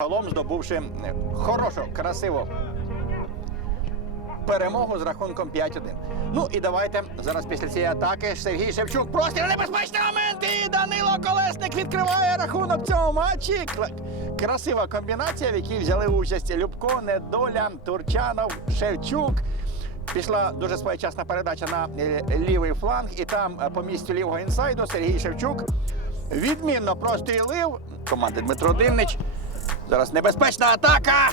Загалом здобувши хорошу, красиву перемогу з рахунком 5-1. Ну і давайте зараз після цієї атаки Сергій Шевчук. Простір небезпечний момент. І Данило Колесник відкриває рахунок в цьому матчі. Красива комбінація, в якій взяли участь Любко, Недоля, Турчанов, Шевчук. Пішла дуже своєчасна передача на е, лівий фланг, і там е, по місцю лівого інсайду Сергій Шевчук відмінно прострілив. Команда Дмитро Димнич. Зараз небезпечна атака.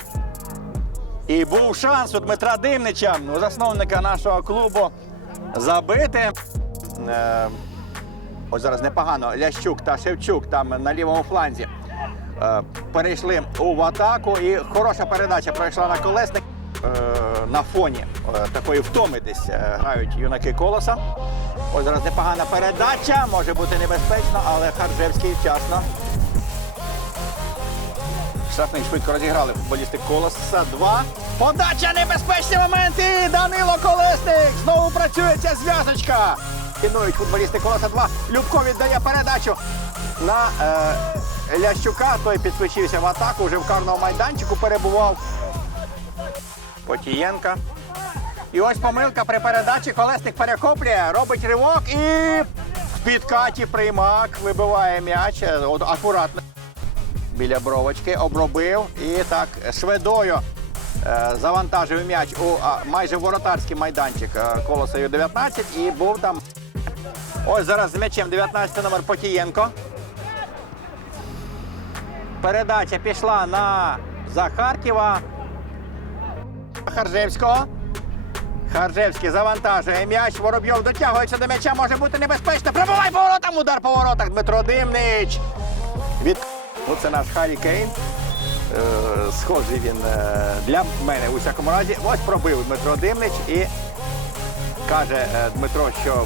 І був шанс у Дмитра Димнича, засновника нашого клубу, забити. Е, ось зараз непогано. Лящук та Шевчук там на лівому фланзі е, перейшли у атаку. І хороша передача пройшла на колесник. Е, на фоні е, такої втоми десь е, грають юнаки колоса. Ось зараз непогана передача, може бути небезпечно, але Харжевський вчасно Штрафний швидко розіграли футболісти Колоса. Два. Подача небезпечні моменти. Данило Колесник. Знову працює ця зв'язочка. Кінують футболісти Колоса 2. Любко віддає передачу на е, Лящука. Той підключився в атаку. Вже в карному майданчику перебував. Потієнка. І ось помилка при передачі. Колесник перехоплює, робить ривок і в підкаті приймак вибиває м'яч. Е, От акуратно біля бровочки, обробив і так шведою е, завантажив м'яч у майже воротарський майданчик е, колоса Ю-19 і був там. Ось зараз з м'ячем 19 номер Потієнко. Передача пішла на Захарківа. Харжевського. Харжевський завантажує м'яч. Воробйов дотягується до м'яча. Може бути небезпечно. Пробивай поворотом. Удар по воротах. Дмитро Димнич. Від... Ну, це наш Харі Кейн. Е, схожий він е, для мене у всякому разі. Ось пробив Дмитро Димнич і каже е, Дмитро, що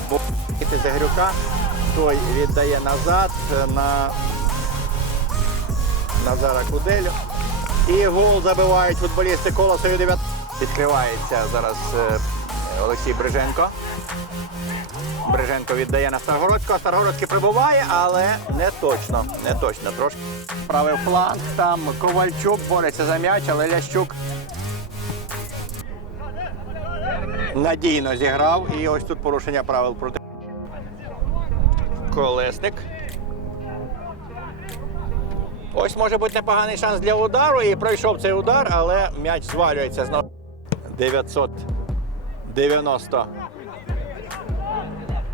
Загрюка. Той віддає назад е, на Назара Куделю. І гол забивають футболісти колосою 9. Відкривається зараз е, Олексій Бриженко. Бриженко віддає на Старгородського. Старгородський прибуває, але не точно. Не точно. Трошки правий фланг. Там Ковальчук бореться за м'яч, але Лящук надійно зіграв. І ось тут порушення правил проти Колесник. Ось може бути непоганий шанс для удару. І пройшов цей удар, але м'яч звалюється знову. 990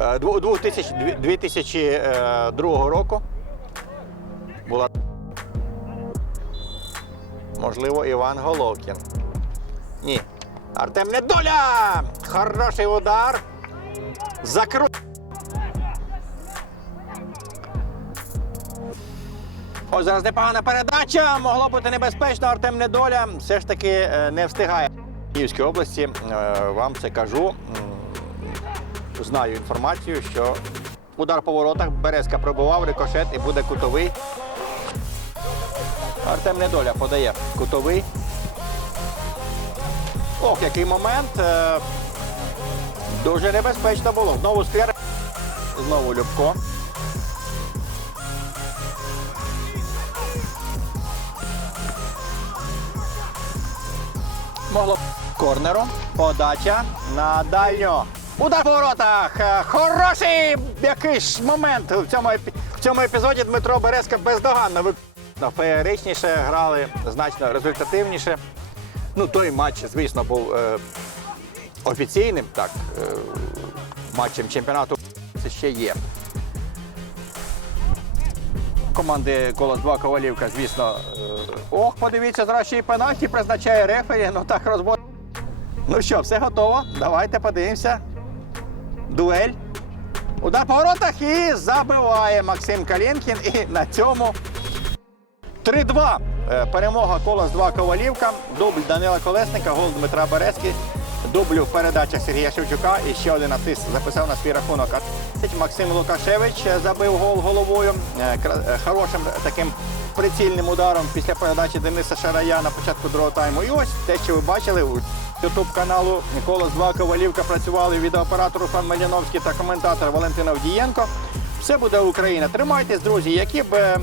Е, 2000 2002 року була можливо Іван Головкін. Ні. Артем Недоля! Хороший удар. Закру. Ось зараз непогана передача. Могло бути небезпечно. Артем Недоля все ж таки е, не встигає. Київській області е, вам це кажу. Знаю інформацію, що удар по воротах Березка пробував, рикошет і буде кутовий. Артем Недоля подає кутовий. Ох, який момент. Е, Дуже небезпечно було. Знову сквер. Знову Любко. Могло корнеру. Подача на дальню. Удар по воротах. Е, Хороший якийсь момент в цьому, в цьому епізоді Дмитро Березка бездоганно виконав. Феєричніше грали, значно результативніше. Ну, той матч, звісно, був е, офіційним, так, е, матчем чемпіонату. Це ще є. Команди Колос 2 Ковалівка, звісно. е, Ох, подивіться, зараз ще й пенальті призначає рефері. Ну так розбор. Ну що, все готово? Давайте подивимося. Дуель. Удар по воротах і забиває Максим Калінкін. І на цьому 3-2. Е, Перемога Колос 2 Ковалівка. Дубль Данила Колесника, гол Дмитра Березки. Дублю в передачах Сергія Шевчука. І ще один асист записав на свій рахунок. Максим Лукашевич е, забив гол головою. Е, Хорошим таким прицільним ударом після передачі Дениса Шарая на початку другого тайму. І ось те, що ви бачили Ютуб каналу Микола 2 Ковалівка працювали відеооператор Руслан Маліновський та коментатор Валентина Авдієнко. Все буде Україна. Тримайтесь, друзі, які б е,